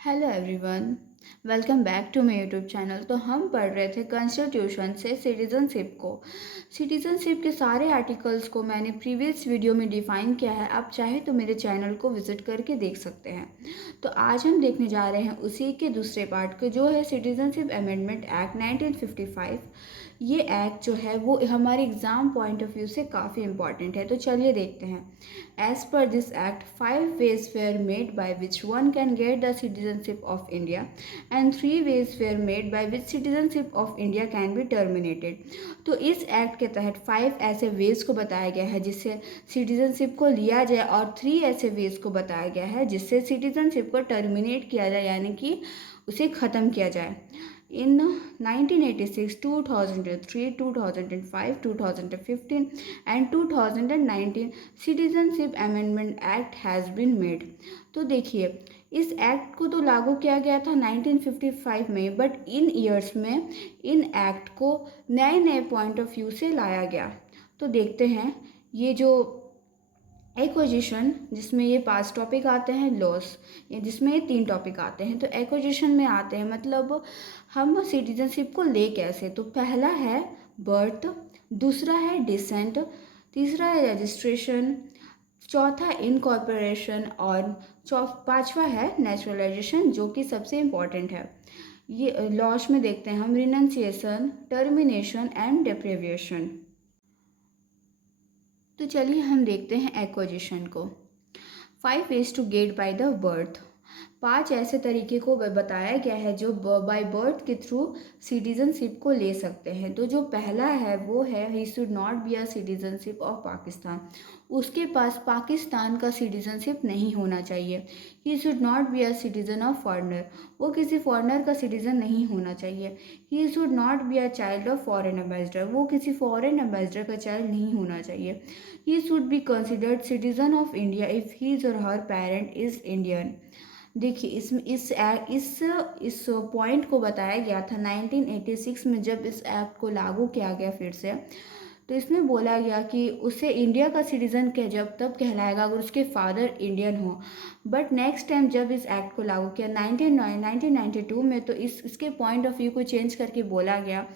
Hello everyone, welcome back to my YouTube channel. तो हम पढ़ रहे थे कॉन्स्टिट्यूशन से सिटीजनशिप को। सिटीजनशिप के सारे आर्टिकल्स को मैंने प्रीवियस वीडियो में डिफाइन किया है। आप चाहे तो मेरे चैनल को विजिट करके देख सकते हैं। तो आज हम देखने जा रहे हैं उसी के दूसरे पार्ट को, जो है सिटीजनशिप अमेंडमेंट एक्ट 1955। ये एक्ट जो है वो हमारे एग्ज़ाम पॉइंट ऑफ व्यू से काफ़ी इंपॉर्टेंट है। तो चलिए देखते हैं। As per this act 5 ways were made by which one can get the citizenship of India and 3 ways were made by which citizenship of India can be terminated। तो इस act के तहत 5 ऐसे वेज को बताया गया है जिससे सिटीजनशिप को लिया जाए और 3 ऐसे वेज को बताया गया है जिससे सिटीजनशिप को टर्मिनेट किया जाए, यानी कि उसे ख़त्म किया जाए। In 1986, 2003, 2005, 2015 and 2019 Citizenship Amendment Act has been made। तो देखिए, इस एक्ट को तो लागू किया गया था 1955 में, बट इन ईयर्स में इन एक्ट को नए नए पॉइंट ऑफ व्यू से लाया गया। तो देखते हैं ये जो एक्विजिशन, जिसमें ये 5 टॉपिक आते हैं, लॉस जिसमें ये 3 टॉपिक आते हैं। तो एक्विजिशन में आते हैं मतलब हम सिटीजनशिप को ले कैसे। तो पहला है बर्थ, दूसरा है डिसेंट, तीसरा है रजिस्ट्रेशन, चौथा इनकॉर्पोरेशन और पांचवा है नेचुरलाइजेशन, जो कि सबसे इम्पॉर्टेंट है। ये लॉस में देखते हैं हम रिनंसिएशन, टर्मिनेशन एंड डेप्रिविएशन। तो चलिए हम देखते हैं एक्विजिशन को। 5 ways to get by the birth. 5 ऐसे तरीके को बताया गया है जो बाय बर्थ के थ्रू सिटीजनशिप को ले सकते हैं। तो जो पहला है वो है he should not be a citizenship of Pakistan. उसके पास पाकिस्तान का सिटीजनशिप नहीं होना चाहिए। He should not be a citizen of foreigner. वो किसी फॉरेनर का सिटीजन नहीं होना चाहिए। He should not be a child of foreign ambassador. वो किसी फॉरेन एम्बेसडर का चाइल्ड नहीं होना चाहिए। He should be considered citizen of India if his or her parent is Indian. देखिए, इसमें इस पॉइंट को बताया गया था 1986 में, जब इस एक्ट को लागू किया गया फिर से। तो इसमें बोला गया कि उसे इंडिया का सिटीज़न कह जब तब कहलाएगा अगर उसके फादर इंडियन हो। बट नेक्स्ट टाइम जब इस एक्ट को लागू किया 1992 में, तो इसके पॉइंट ऑफ व्यू को चेंज करके बोला गया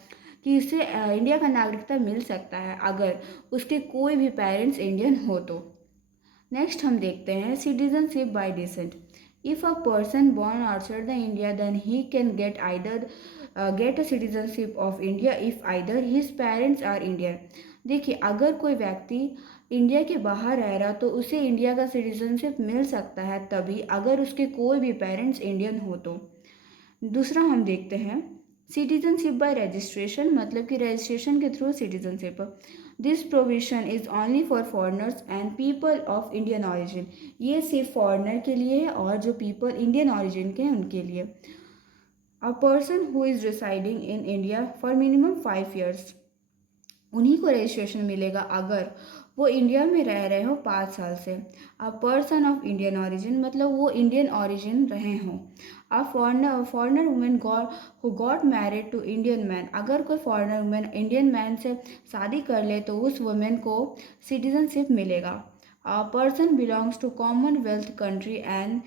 कि इसे इंडिया का नागरिकता मिल सकता है अगर उसके कोई भी पेरेंट्स इंडियन हो तो। नेक्स्ट हम देखते हैं citizenship bye decent. If a person born outside the India, then he can get a citizenship of India if either his parents are Indian। देखिए, अगर कोई व्यक्ति इंडिया के बाहर रह रहा तो उसे इंडिया का सिटीजनशिप मिल सकता है तभी अगर उसके कोई भी पेरेंट्स इंडियन हो तो। दूसरा हम देखते हैं सिटीजनशिप बाय रजिस्ट्रेशन, मतलब कि रजिस्ट्रेशन के through citizenship. This provision is only for foreigners and people of Indian origin. ये सिर्फ फॉरनर के लिए है और जो पीपल इंडियन ऑरिजिन के हैं उनके लिए। A person who is residing in India for minimum 5 years, उन्हीं को रजिस्ट्रेशन मिलेगा अगर वो इंडिया में रह रहे हो 5 साल से। A person of Indian origin, मतलब वो इंडियन ऑरिजिन रहे हों। A foreigner women got married to Indian man, अगर कोई फॉरनर वुमेन इंडियन मैन से शादी कर ले तो उस वुमेन को सिटीजनशिप मिलेगा। A person belongs to Commonwealth country and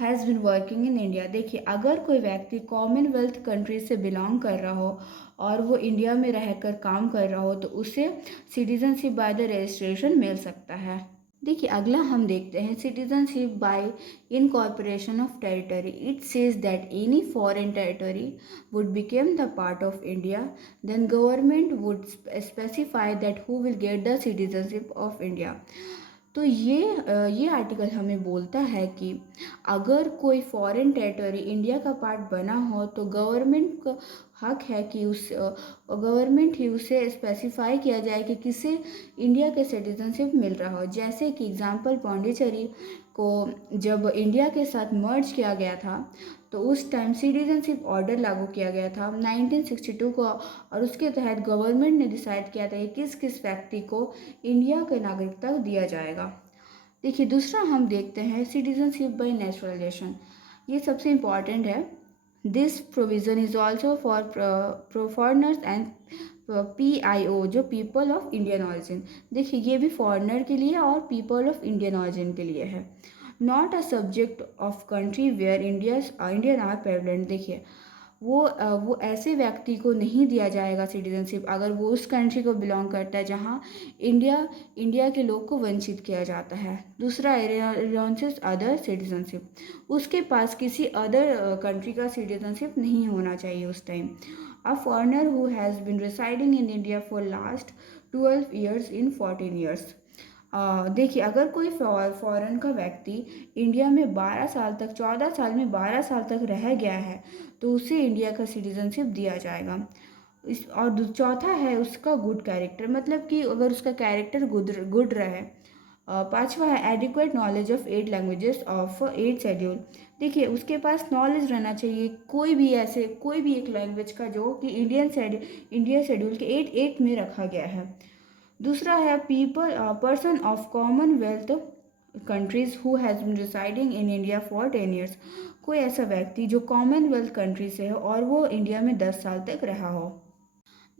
has been working in India. देखिए, अगर कोई व्यक्ति कॉमनवेल्थ कंट्री से बिलोंग कर रहा हो और वो इंडिया में रहकर काम कर रहा हो तो उसे सिटीजनशिप बाय द रजिस्ट्रेशन मिल सकता है। देखिए, अगला हम देखते हैं citizenship by incorporation of territory. It says that any foreign territory would become the part of India, then government would specify that who will get the citizenship of India. तो ये आर्टिकल हमें बोलता है कि अगर कोई फॉरेन टेरिटरी इंडिया का part बना हो तो गवर्नमेंट का हक है कि गवर्नमेंट ही उसे स्पेसिफाई किया जाए कि किसे इंडिया के सिटीजनशिप मिल रहा हो। जैसे कि एग्जांपल, पौंडीचेरी को जब इंडिया के साथ मर्ज किया गया था तो उस टाइम सिटीजनशिप ऑर्डर लागू किया गया था 1962 को, और उसके तहत गवर्नमेंट ने डिसाइड किया था कि किस किस व्यक्ति को इंडिया का नागरिकता दिया जाएगा। देखिए, दूसरा हम देखते हैं सिटीजनशिप बाय नेचुरलाइजेशन। ये सबसे इम्पॉर्टेंट है। This provision is also for foreigners and PIO, जो पीपल ऑफ इंडियन ऑरिजिन। देखिए, ये भी फॉरनर के लिए और पीपल ऑफ इंडियन ऑरिजिन के लिए है। Not a subject of country where Indian are prevalent. देखिए वो ऐसे व्यक्ति को नहीं दिया जाएगा सिटीजनशिप अगर वो उस कंट्री को बिलोंग करता है जहाँ इंडिया के लोग को वंचित किया जाता है। दूसरा रिलाउंसेस अदर सिटीजनशिप, उसके पास किसी अदर कंट्री का सिटीजनशिप नहीं होना चाहिए उस time. A foreigner who has been residing in India for last 12 years in 14 years. देखिए अगर कोई फॉरेन का व्यक्ति इंडिया में 12 साल तक 14 साल में 12 साल तक रह गया है तो उसे इंडिया का सिटीजनशिप दिया जाएगा। इस और चौथा है उसका गुड कैरेक्टर, मतलब कि अगर उसका कैरेक्टर गुड रहे। पांचवा है adequate knowledge of 8 languages of 8 schedule. देखिए उसके पास नॉलेज रहना चाहिए कोई भी एक लैंग्वेज का जो कि इंडियन शेड्यूल के 8 में रखा गया है। दूसरा है person of Commonwealth countries who has been residing in India for 10 years. कोई ऐसा व्यक्ति जो कॉमनवेल्थ कंट्री से हो और वो इंडिया में 10 साल तक रहा हो।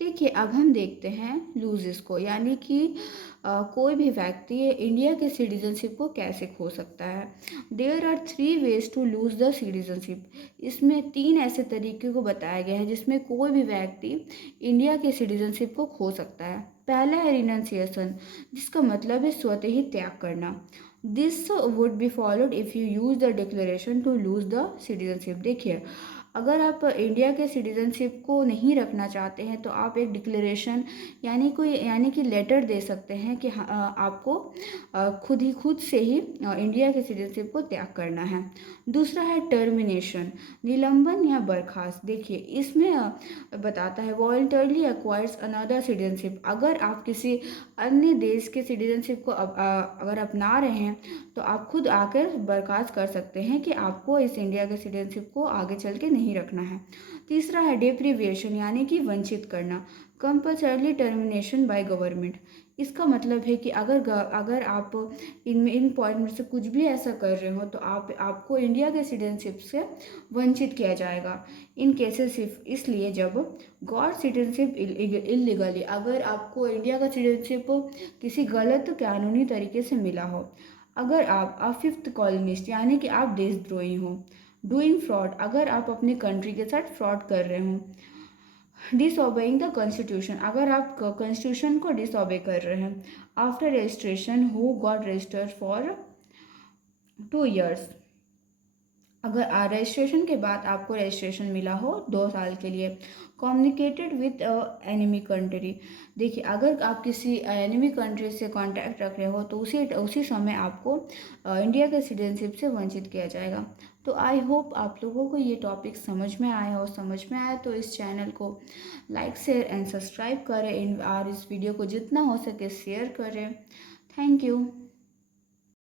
देखिए अब हम देखते हैं लूजेस को, यानी कि कोई भी व्यक्ति इंडिया के सिटीजनशिप को कैसे खो सकता है। There are 3 ways to lose the citizenship. इसमें 3 ऐसे तरीके को बताया गया है जिसमें कोई भी व्यक्ति इंडिया के सिटीजनशिप को खो सकता है। पहला है रिनंसिएशन, जिसका मतलब है स्वतः ही त्याग करना। This would be followed if you use the declaration to lose the citizenship. देखिए अगर आप इंडिया के सिटीजनशिप को नहीं रखना चाहते हैं तो आप एक डिक्लेरेशन यानी कि लेटर दे सकते हैं कि आपको खुद से ही इंडिया के सिटीजनशिप को त्याग करना है। दूसरा है टर्मिनेशन, निलंबन या बर्खास्त। देखिए इसमें बताता है वॉलंटरली एक्वायर्स अनदर सिटीजनशिप। अगर आप किसी अन्य देश के सिटीजनशिप को अगर अपना रहे हैं तो आप खुद आकर बर्खास्त कर सकते हैं कि आपको इस इंडिया के सिटीजनशिप को आगे चल के नहीं रखना है। तीसरा है डिप्रीविएशन, यानी कि वंचित करना, कंपल्सरली टर्मिनेशन बाय गवर्नमेंट। इसका मतलब है कि अगर आप इन पॉइंट में से कुछ भी ऐसा कर रहे हो तो आपको इंडिया के सिटीजनशिप से वंचित किया जाएगा। इन केसेस सिर्फ इसलिए जब गॉड सिटीजनशिप इलीगली, अगर आपको इंडिया का सिटीजनशिप किसी गलत कानूनी तरीके से मिला हो। अगर आप अ फिफ्थ कॉलोनिस्ट, यानी कि आप देशद्रोही हो। डूइंग फ्रॉड, अगर आप अपनी कंट्री के साथ फ्रॉड कर रहे हो। डिसओबेइंग द कॉन्स्टिट्यूशन, अगर आप कॉन्स्टिट्यूशन को डिसओबे कर रहे हैं। After registration who got registered for 2 years, अगर रजिस्ट्रेशन के बाद आपको रजिस्ट्रेशन मिला हो 2 साल के लिए। कम्युनिकेटेड विथ एनिमी कंट्री, देखिए अगर आप किसी एनिमी कंट्री से कांटेक्ट रख रहे हो तो उसी समय आपको इंडिया के सिटीजनशिप से वंचित किया जाएगा। तो आई होप आप लोगों को ये टॉपिक समझ में आया, और समझ में आया तो इस चैनल को लाइक शेयर एंड सब्सक्राइब करें और इस वीडियो को जितना हो सके शेयर करें। Thank you.